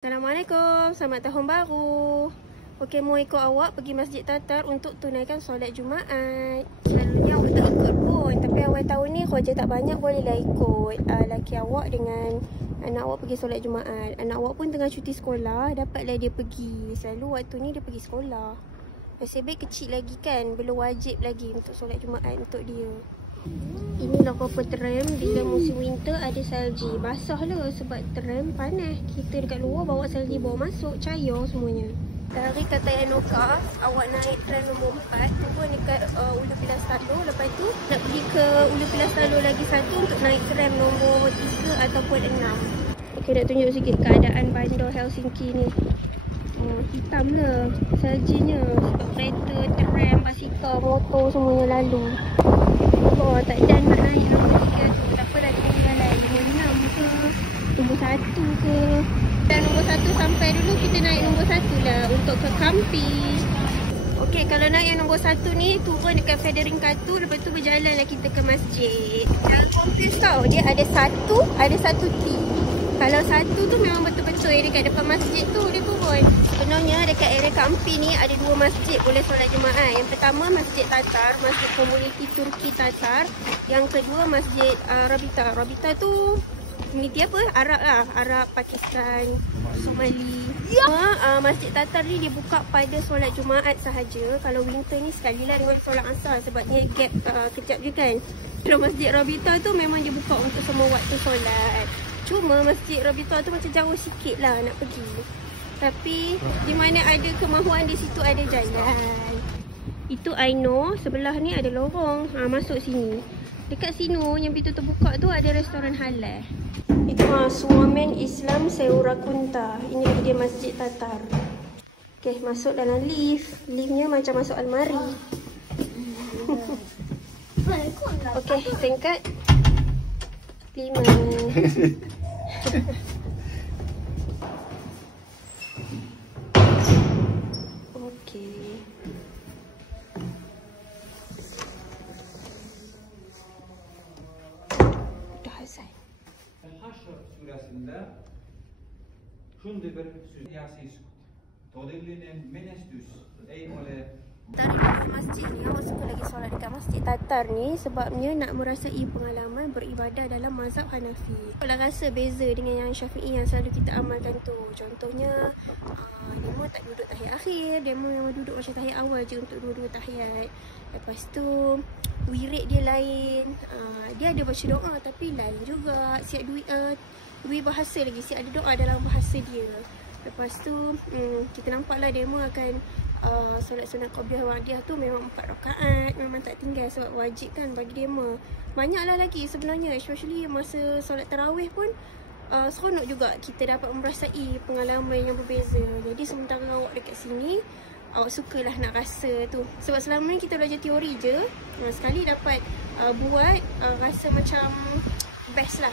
Assalamualaikum, selamat tahun baru. Okey, mau ikut awak pergi Masjid Tatar untuk tunaikan solat Jumaat. Selalunya awak tak ikut pun, tapi awal tahun ni kerja tak banyak, bolehlah ikut. Laki awak dengan anak awak pergi solat Jumaat. Anak awak pun tengah cuti sekolah, dapatlah dia pergi. Selalu waktu ni dia pergi sekolah. Nasib baik kecil lagi kan, belum wajib lagi untuk solat Jumaat untuk dia. Inilah Papa Tram. Bila musim winter ada salji. Basah lah sebab tram panas. Kita dekat luar bawa salji, bawa masuk, cair semuanya. Dari kata Enoka, awak naik tram nombor 4, turun dekat Ulu Pilas Talo. Lepas tu nak pergi ke Ulu Pilas Talo lagi satu untuk naik tram nombor 3 ataupun 6. Okey, nak tunjuk sikit keadaan bandar Helsinki ni. Hitam lah saljinya sebab kereta, tram, basikal, motor semuanya lalu. Tak dan nak naik nombor 3 tu. Tak apalah, kita jalan nombor 6 ke, nombor 1 ke. Dan nombor 1 sampai dulu, kita naik nombor 1 lah untuk ke Kampi. Okey, kalau naik yang nombor 1 ni, turun dekat Federing Katu. Lepas tu berjalan lah kita ke masjid. Jangan confuse tau, dia ada satu T. Kalau satu tu memang betul-betul yang dekat depan masjid tu dia turun. Sebenarnya dekat area Kampi ni ada 2 masjid boleh solat Jumaat. Yang pertama Masjid Tatar, Masjid Komuniti Turki Tatar. Yang kedua Masjid Rabita. Rabita tu komuniti apa? Arab lah. Arab, Pakistan, Somali. Masjid Tatar ni dia buka pada solat Jumaat sahaja. Kalau winter ni sekali lah dengan solat asar sebab dia gap kejap je kan. Kalau Masjid Rabita tu memang dia buka untuk semua waktu solat. Cuma Masjid Rabita tu macam jauh sikit lah nak pergi. Tapi di mana ada kemahuan di situ ada jalan. Itu I know. Sebelah ni ada lorong. Masuk sini. Dekat sini yang pintu terbuka tu ada restoran halal. Itu Suamen Islam Seurakunta. Ini dia Masjid Tatar. Okay, masuk dalam lift. Liftnya macam masuk almari. Okay, tingkat 5. Okey. Dah Hasan. El-Haşr suresinde şunday bir siyasi todillinin menesdus ey oleh Dari masjid ni, awak suka lagi solat dekat Masjid Tatar ni sebabnya nak merasai pengalaman beribadah dalam mazhab Hanafi. Kalau rasa beza dengan yang Syafi'i yang selalu kita amalkan tu. Contohnya, demo tak duduk tahiyat akhir, demo memang duduk macam tahiyat awal je untuk dua-dua tahiyat. Lepas tu, wirid dia lain. Dia ada baca doa tapi lain juga. Siap dua bahasa lagi, siap ada doa dalam bahasa dia. Lepas tu, kita nampaklah demo akan solat sunat qabliyah wa'diyah tu memang 4 rakaat, memang tak tinggal sebab wajib kan bagi demo. Banyaklah lagi sebenarnya, especially masa solat tarawih pun seronok juga kita dapat merasai pengalaman yang berbeza. Jadi sementara awak dekat sini, awak sukalah nak rasa tu. Sebab selama ni kita belajar teori je, sekali dapat buat rasa macam best lah.